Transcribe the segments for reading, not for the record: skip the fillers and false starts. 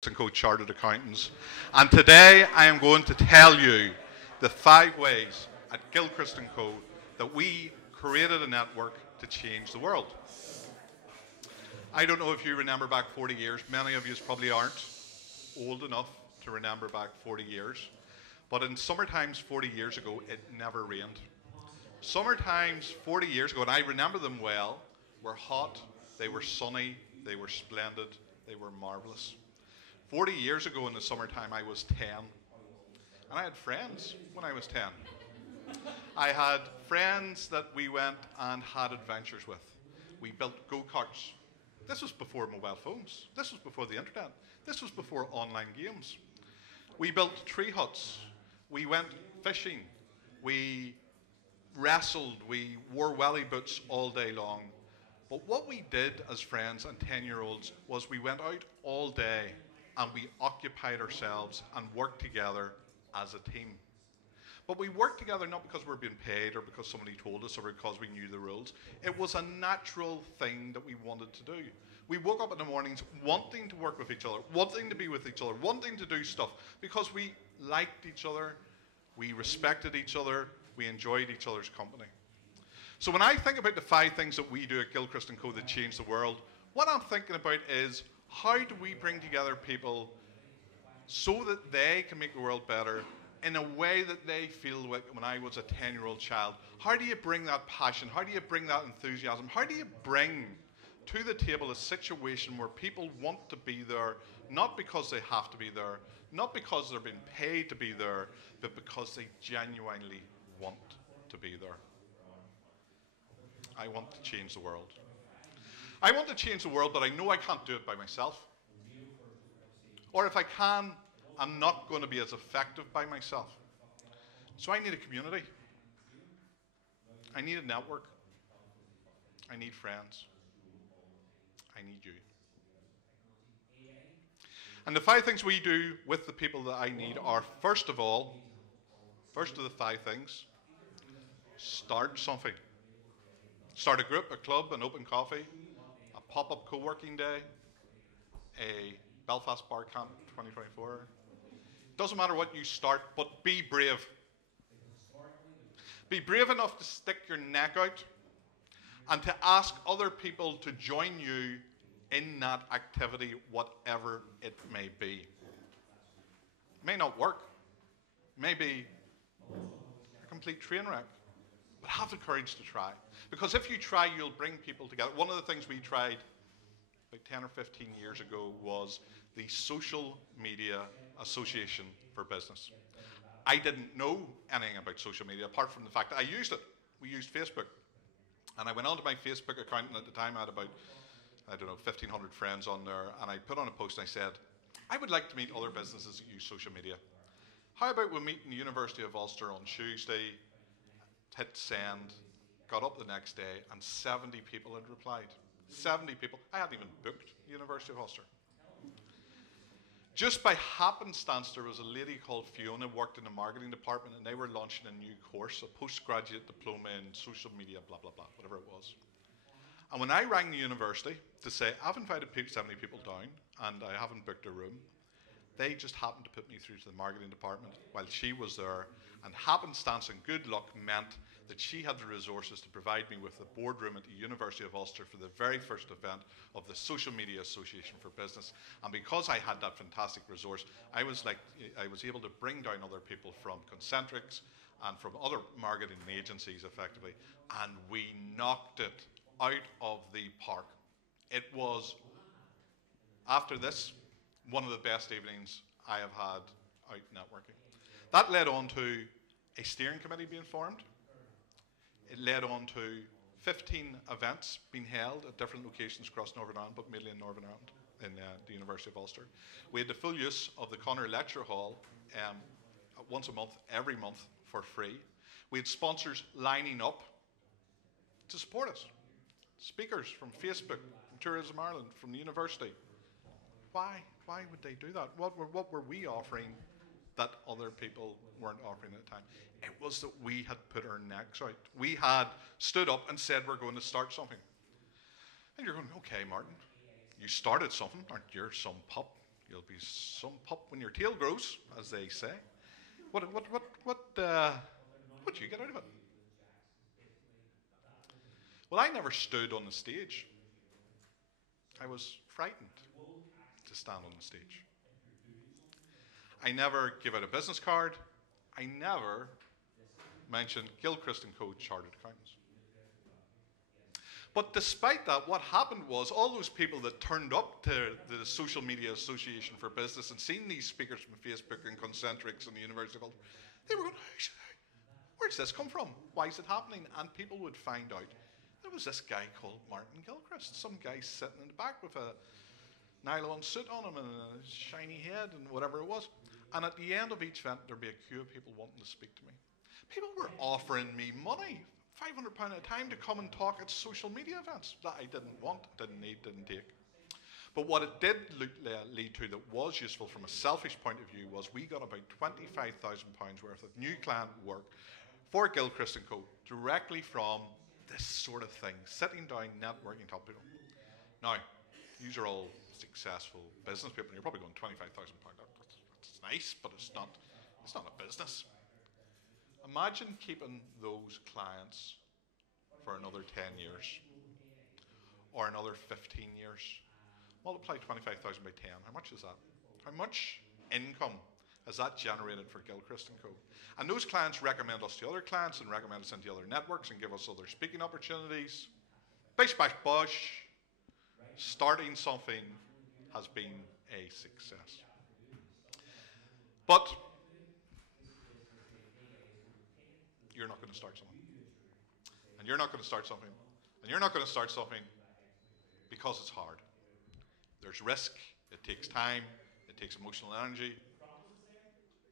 Co Chartered Accountants, and today I am going to tell you the 5 ways at Gilchrist Co that we created a network to change the world. I don't know if you remember back 40 years. Many of you probably aren't old enough to remember back 40 years. But in summer times 40 years ago, it never rained. Summer times 40 years ago, and I remember them well, were hot, they were sunny, they were splendid, they were marvelous. 40 years ago in the summertime, I was 10. And I had friends when I was 10. I had friends that we went and had adventures with. We built go-karts. This was before mobile phones. This was before the internet. This was before online games. We built tree huts. We went fishing. We wrestled. We wore welly boots all day long. But what we did as friends and 10-year-olds was we went out all day and we occupied ourselves and worked together as a team. But we worked together not because we were being paid or because somebody told us or because we knew the rules. It was a natural thing that we wanted to do. We woke up in the mornings wanting to work with each other, wanting to be with each other, wanting to do stuff because we liked each other, we respected each other, we enjoyed each other's company. So when I think about the 5 things that we do at Gilchrist Co that change the world, what I'm thinking about is how do we bring together people so that they can make the world better in a way that they feel like when I was a 10-year-old child. How do you bring that passion? How do you bring that enthusiasm? How do you bring to the table a situation where people want to be there, not because they have to be there, not because they're being paid to be there, but because they genuinely want to be there? I want to change the world. I want to change the world, but I know I can't do it by myself. Or if I can, I'm not going to be as effective by myself. So I need a community. I need a network. I need friends. I need you. And the 5 things we do with the people that I need are, first of the 5 things, start something. Start a group, a club, an open coffee, a pop-up co-working day, a Belfast Bar Camp 2024. Doesn't matter what you start, but be brave. Be brave enough to stick your neck out and to ask other people to join you in that activity, whatever it may be. It may not work. It may be a complete train wreck. But have the courage to try. Because if you try, you'll bring people together. One of the things we tried about 10 or 15 years ago was the Social Media Association for Business. I didn't know anything about social media apart from the fact that I used it. We used Facebook. And I went onto my Facebook account, and at the time I had about, 1,500 friends on there, and I put on a post and I said, I would like to meet other businesses that use social media. How about we meet in the University of Ulster on Tuesday, hit send, got up the next day, and 70 people had replied. 70 people. I hadn't even booked the University of Ulster. Just by happenstance, there was a lady called Fiona who worked in the marketing department, and they were launching a new course, a postgraduate diploma in social media, blah, blah, blah, whatever it was. And when I rang the university to say, I've invited 70 people down, and I haven't booked a room, they just happened to put me through to the marketing department while she was there, and happenstance and good luck meant that she had the resources to provide me with the boardroom at the University of Ulster for the very first event of the Social Media Association for Business. And because I had that fantastic resource, I was able to bring down other people from Concentrics and from other marketing agencies effectively, and we knocked it out of the park. It was, after this, one of the best evenings I have had out networking. That led on to a steering committee being formed. It led on to 15 events being held at different locations across Northern Ireland, but mainly in Northern Ireland, in the University of Ulster. We had the full use of the Connor Lecture Hall once a month, every month, for free. We had sponsors lining up to support us. Speakers from Facebook, from Tourism Ireland, from the university. Why? Why would they do that? What were we offering that other people weren't offering at the time? It was that we had put our necks out. We had stood up and said we're going to start something. And you're going, okay, Martin, you started something, aren't you? Some pup. You'll be some pup when your tail grows, as they say. What do you get out of it? Well, I never stood on the stage. I was frightened to stand on the stage. I never give out a business card. I never mentioned Gilchrist Co. Chartered Accountants. But despite that, what happened was all those people that turned up to the Social Media Association for Business and seen these speakers from Facebook and Concentrics and the University of Culture, they were going, where does this come from? Why is it happening? And people would find out there was this guy called Martin Gilchrist, some guy sitting in the back with a nylon suit on him and a shiny head and whatever it was. And at the end of each event, there'd be a queue of people wanting to speak to me. People were offering me money, £500 at a time, to come and talk at social media events that I didn't want, didn't need, didn't take. But what it did lead to that was useful from a selfish point of view was we got about £25,000 worth of new client work for Gilchrist Co. directly from this sort of thing, sitting down, networking, top people. Now, these are all successful business people, and you're probably going £25,000. That's nice, but it's not a business. Imagine keeping those clients for another 10 years or another 15 years. Multiply 25,000 by 10. How much is that? How much income has that generated for Gilchrist Co? And those clients recommend us to other clients and recommend us into other networks and give us other speaking opportunities. Bish bash bosh. Starting something has been a success. But you're not going to start something. And you're not going to start something. And you're not going to start something because it's hard. There's risk. It takes time. It takes emotional energy.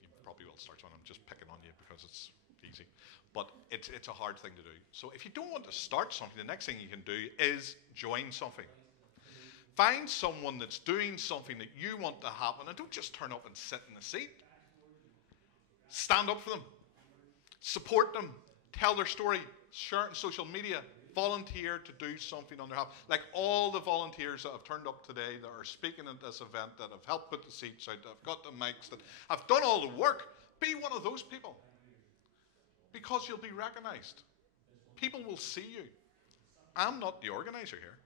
You probably will start something. I'm just picking on you because it's easy. But it's a hard thing to do. So if you don't want to start something, the next thing you can do is join something. Find someone that's doing something that you want to happen, and don't just turn up and sit in the seat. Stand up for them. Support them. Tell their story. Share it on social media. Volunteer to do something on their behalf. Like all the volunteers that have turned up today that are speaking at this event, that have helped put the seats out, that have got the mics, that have done all the work, be one of those people. Because you'll be recognized. People will see you. I'm not the organizer here.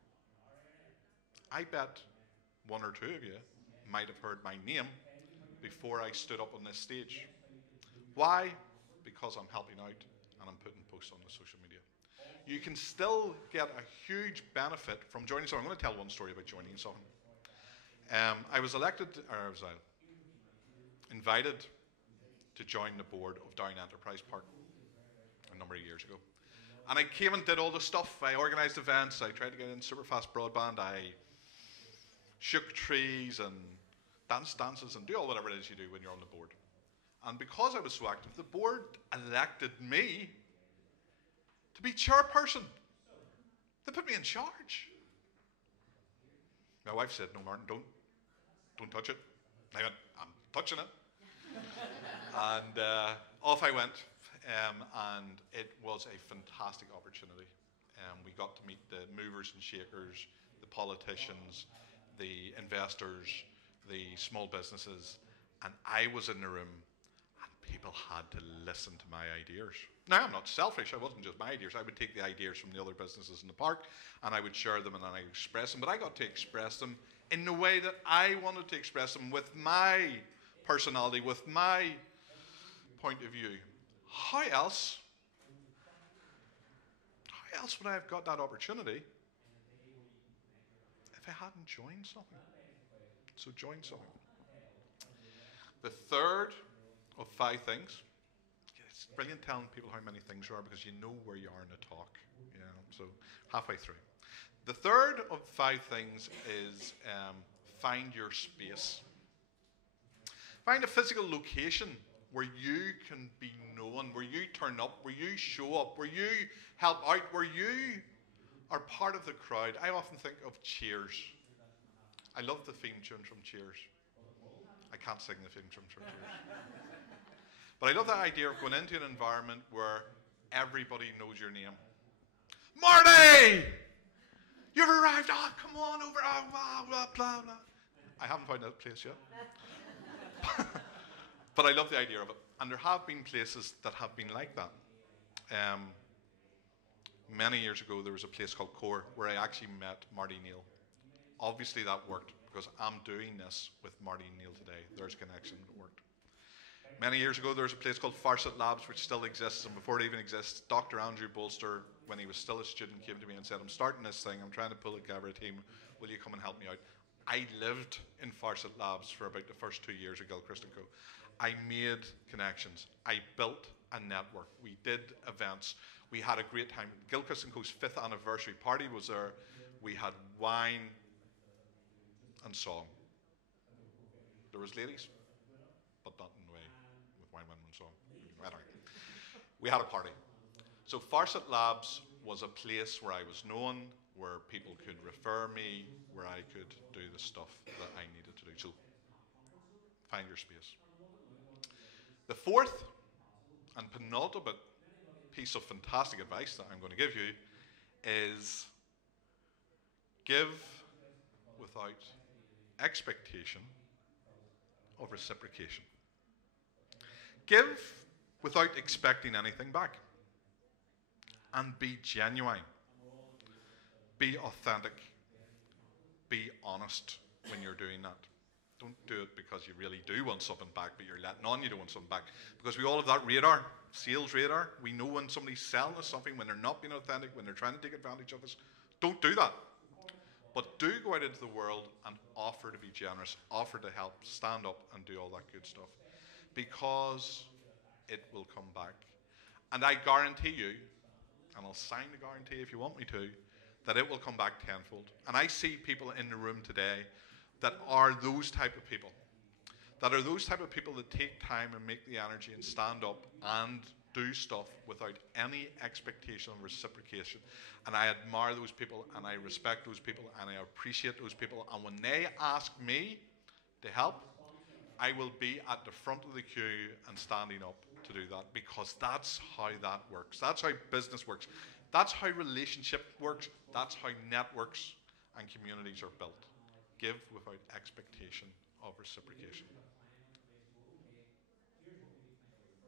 I bet one or two of you might have heard my name before I stood up on this stage. Why? Because I'm helping out and I'm putting posts on the social media. You can still get a huge benefit from joining something. I'm going to tell one story about joining something. I was invited to join the board of Down Enterprise Park a number of years ago. And I came and did all the stuff. I organised events. I tried to get in super fast broadband. I shook trees and dances and do all whatever it is you do when you're on the board. And because I was so active, the board elected me to be chairperson. They put me in charge. My wife said, "No, Martin, don't touch it." I went, "I'm touching it." And off I went, and it was a fantastic opportunity. We got to meet the movers and shakers, the politicians, the investors, the small businesses, and I was in the room, and people had to listen to my ideas. Now, I'm not selfish. It wasn't just my ideas. I would take the ideas from the other businesses in the park, and I would share them, and then I would express them. But I got to express them in the way that I wanted to express them, with my personality, with my point of view. How else would I have got that opportunity if I hadn't joined something? So join something. The third of 5 things. It's brilliant telling people how many things there are because you know where you are in the talk. You know, so halfway through. The third of 5 things is find your space. Find a physical location where you can be known, where you turn up, where you show up, where you help out, where you are part of the crowd. I often think of Cheers. I love the theme tune from Cheers. I can't sing the theme tune from Cheers. But I love that idea of going into an environment where everybody knows your name. Marty! You've arrived. Oh, come on over. Oh, blah, blah, blah, blah. I haven't found that place yet. But I love the idea of it. And there have been places that have been like that. Many years ago, there was a place called Core where I actually met Marty Neal. Obviously, that worked because I'm doing this with Marty Neal today. There's a connection that worked. Many years ago, there was a place called Farset Labs, which still exists. And before it even exists, Dr. Andrew Bolster, when he was still a student, came to me and said, I'm starting this thing. I'm trying to pull together a team. Will you come and help me out? I lived in Farset Labs for about the first 2 years at Gilchrist Co. I made connections. I built a network. We did events. We had a great time. Gilchrist Co.'s 5th anniversary party was there. We had wine and song. There was ladies, but not in the way with wine, and song. Anyway, we had a party. So Farset Labs was a place where I was known, where people could refer me, where I could do the stuff that I needed to do. So find your space. The fourth and penultimate piece of fantastic advice that I'm going to give you is give without expectation of reciprocation. Give without expecting anything back. And be genuine. Be authentic. Be honest when you're doing that. Don't do it because you really do want something back, but you're letting on you don't want something back. Because we all have that radar, sales radar. We know when somebody's selling us something, when they're not being authentic, when they're trying to take advantage of us. Don't do that. But do go out into the world and offer to be generous, offer to help, stand up and do all that good stuff. Because it will come back. And I guarantee you, and I'll sign the guarantee if you want me to, that it will come back tenfold. And I see people in the room today that are those type of people. That are those type of people that take time and make the energy and stand up and do stuff without any expectation of reciprocation. And I admire those people and I respect those people and I appreciate those people. And when they ask me to help, I will be at the front of the queue and standing up to do that, because that's how that works. That's how business works. That's how relationship works. That's how networks and communities are built. Give without expectation of reciprocation.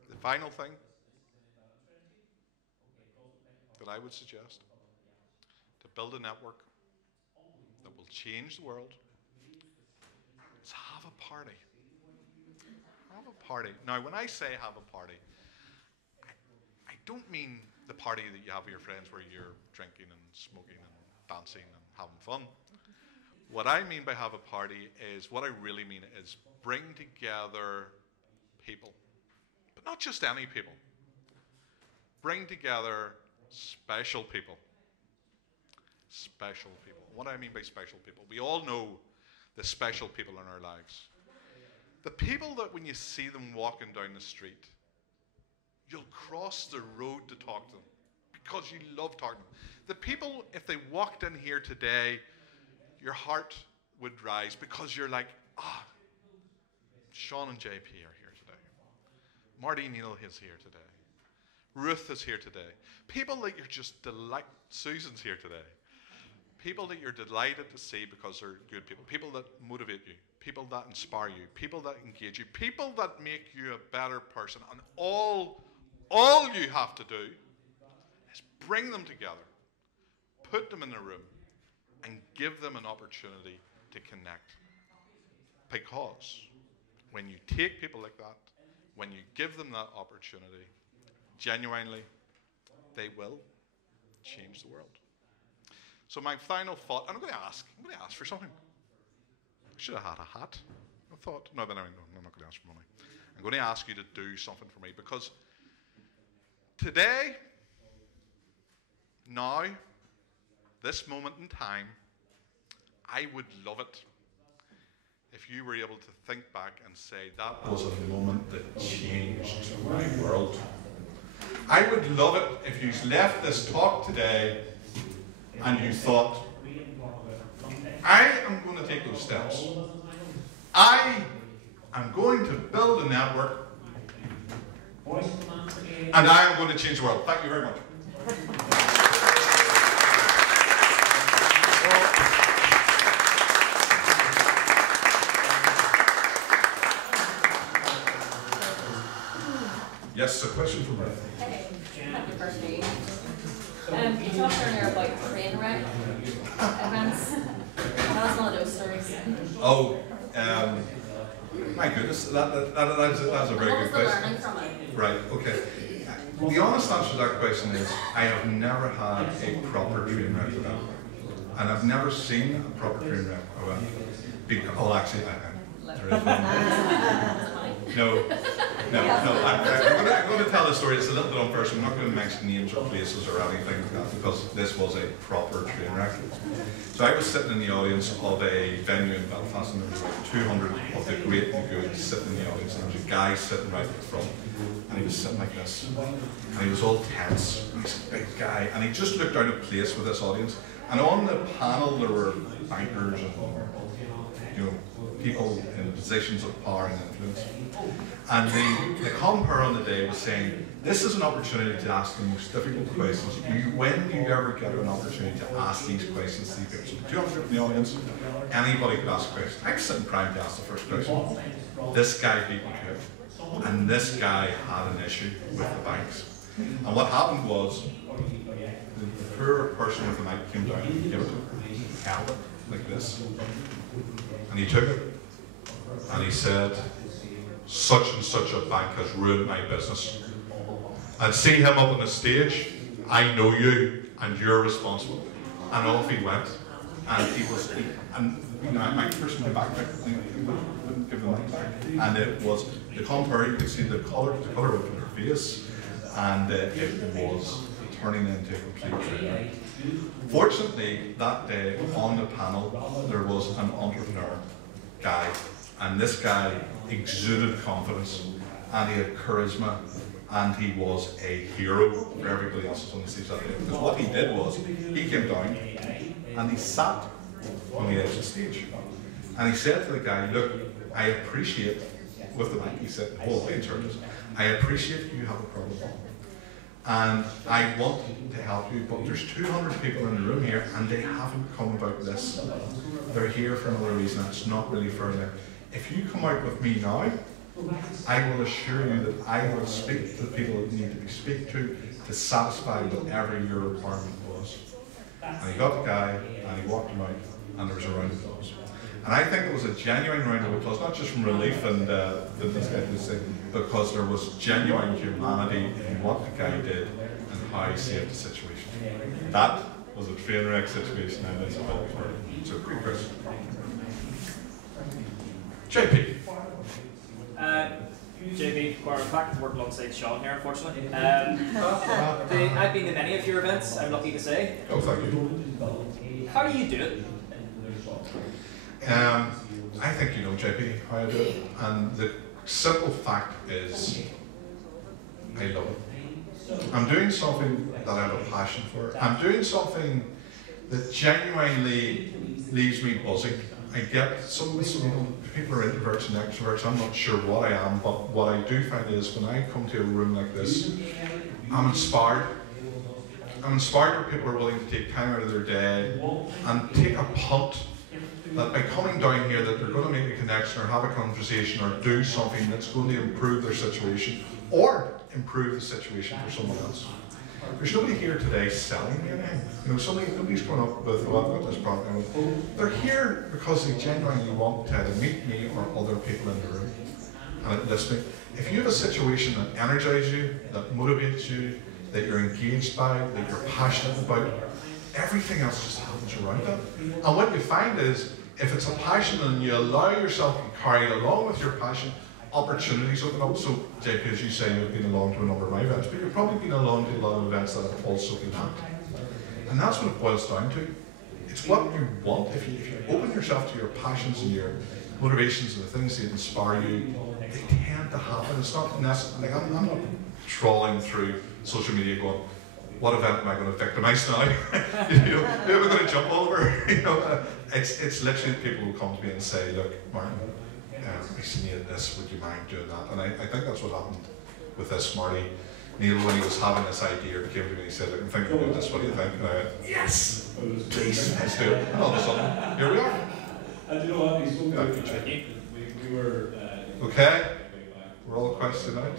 The final thing that I would suggest to build a network that will change the world is have a party. Have a party. Now, when I say have a party, I don't mean the party that you have with your friends where you're drinking and smoking and dancing and having fun. What I mean by have a party is, what I really mean is bring together people. But not just any people. Bring together special people. Special people. What do I mean by special people? We all know the special people in our lives. The people that when you see them walking down the street, you'll cross the road to talk to them because you love talking to them. The people, if they walked in here today, your heart would rise because you're like, Sean and JP are here today. Marty Neal is here today. Ruth is here today. People that you're just delighted. Susan's here today. People that you're delighted to see because they're good people. People that motivate you. People that inspire you. People that engage you. People that make you a better person. And all you have to do is bring them together. Put them in a room. And give them an opportunity to connect. Because when you take people like that, when you give them that opportunity, genuinely, they will change the world. So my final thought, and I'm going to ask for something. I should have had a hat, I thought. No, but anyway, no, I'm not going to ask for money. I'm going to ask you to do something for me, because today, now, this moment in time, I would love it if you were able to think back and say, that was a moment that changed my world. I would love it if you left this talk today and you thought, I am going to take those steps. I am going to build a network and I am going to change the world. Thank you very much. Yes, a question from Ruth. Hey, happy birthday. You talked earlier about train wreck events. Tell us one of those stories. Oh, my goodness, that's a very good question. Learning from it? Right, okay. The honest answer to that question is I have never had a proper train wreck event. And I've never seen a proper train wreck event. Oh, actually, there is one. No. I'm going to tell the story. It's a little bit unfair, so I'm not going to mention names or places or anything like that because this was a proper train wreck. So I was sitting in the audience of a venue in Belfast, and there was like 200 of the great and good sitting in the audience, and there was a guy sitting right at the front, and he was sitting like this, and he was all tense. He's a big guy, and he just looked out of place with this audience. And on the panel there were bankers and people in positions of power and influence. And the compere on the day was saying, this is an opportunity to ask the most difficult questions. When do you ever get an opportunity to ask these questions to these people? So 200 people in the audience, anybody could ask a question. I was sitting primed to ask the first question. This guy beat me to it. And this guy had an issue with the banks. And what happened was, the poor person with the mic came down and gave it to him. He held it like this. And he took it. And he said, such and such a bank has ruined my business. And see him up on the stage, I know you, and you're responsible. And off he went. And he was, my person went back, wouldn't give the mic back. And it was, the compere, you could see the colour of her face, and it was turning into a complete train wreck. Fortunately, that day on the panel, there was an entrepreneur guy, and this guy exuded confidence, and he had charisma, and he was a hero for everybody else on the stage that day. Because what he did was, he came down, and he sat on the edge of the stage. And he said to the guy, look, I appreciate, with the mic, he said, the whole way in churches, I appreciate you have a problem. And I want to help you, but there's 200 people in the room here, and they haven't come about this. They're here for another reason, it's not really for them. If you come out with me now, I will assure you that I will speak to the people that need to be spoken to satisfy whatever your requirement was. And he got the guy, and he walked him out, and there was a round of applause. And I think it was a genuine round of applause, not just from relief and this guy did say, because there was genuine humanity in what the guy did and how he saved the situation. That was a train wreck situation, and it's a bit for it. So, great question. JP. JP, we're back to work alongside Sean here, unfortunately. I've been to many of your events, I'm lucky to say. Oh, thank you. How do you do it? I think you know, JP, how I do it. And the simple fact is, I love it. I'm doing something that I have a passion for. I'm doing something that genuinely leaves me buzzing. I get some people are introverts and extroverts. I'm not sure what I am, but what I do find is when I come to a room like this, I'm inspired. I'm inspired that people are willing to take time out of their day and take a punt that by coming down here that they're going to make a connection or have a conversation or do something that's going to improve their situation or improve the situation for someone else. There's nobody here today selling me anything. You know, nobody's going up with, oh, I've got this problem. They're here because they genuinely want to either meet me or other people in the room and listening. If you have a situation that energizes you, that motivates you, that you're engaged by, that you're passionate about, everything else just happens around that. And what you find is, if it's a passion and you allow yourself to be carried along with your passion, opportunities open up. So, JP, as you say, you've been along to a number of my events, but you've probably been along to a lot of events that have also been at. And that's what it boils down to. It's what you want. If you open yourself to your passions and your motivations and the things that inspire you, they tend to happen. It's not necessarily, like I'm not trawling through social media going, what event am I going to victimize now? Who am I going to jump over? It's literally people who come to me and say, look, Martin, I see you in this, would you mind doing that? And I think that's what happened with this. Marty, Neil, when he was having this idea, he came to me and he said, look, I'm thinking about this, what do you think? And I went, yes, please, let's do it. And all of a sudden, here we are. And you know what, he's so good. Okay, We're all questioned out.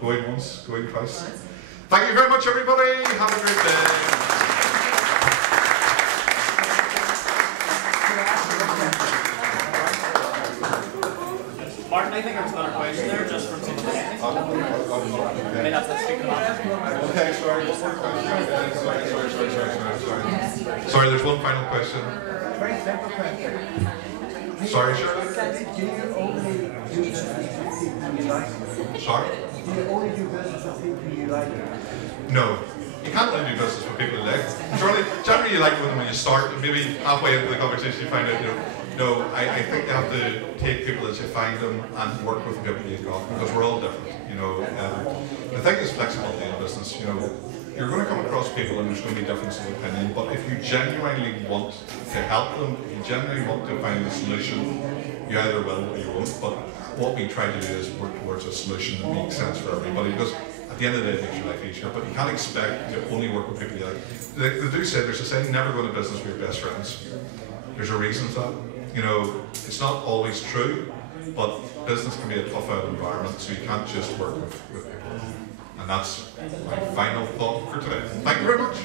Going once, going twice. Thank you very much, everybody. Have a great day. Martin, I think there was another question there just from someone. I mean, that's sticking on. Okay, sorry. Sorry, there's one final question. Very simple question. Sorry, Shirley? Do you only do business with people you like? Sorry? Do you only do business with people you like? No. You can't only do business with people you like. Generally you like them when you start, and maybe halfway into the conversation you find out, no, I think you have to take people as you find them and work with people you've got, because we're all different, the thing is flexibility in business, you're going to come across people and there's going to be differences of opinion, but if you genuinely want to help them, if you genuinely want to find a solution, you either will or you won't. But what we try to do is work towards a solution that makes sense for everybody, because at the end of the day it makes your life easier, but you can't expect to only work with people you like. They do say, there's a saying, never go into business with your best friends. There's a reason for that. It's not always true, but business can be a tough out environment, so you can't just work with people. And that's my final thought for today. Thank you very much.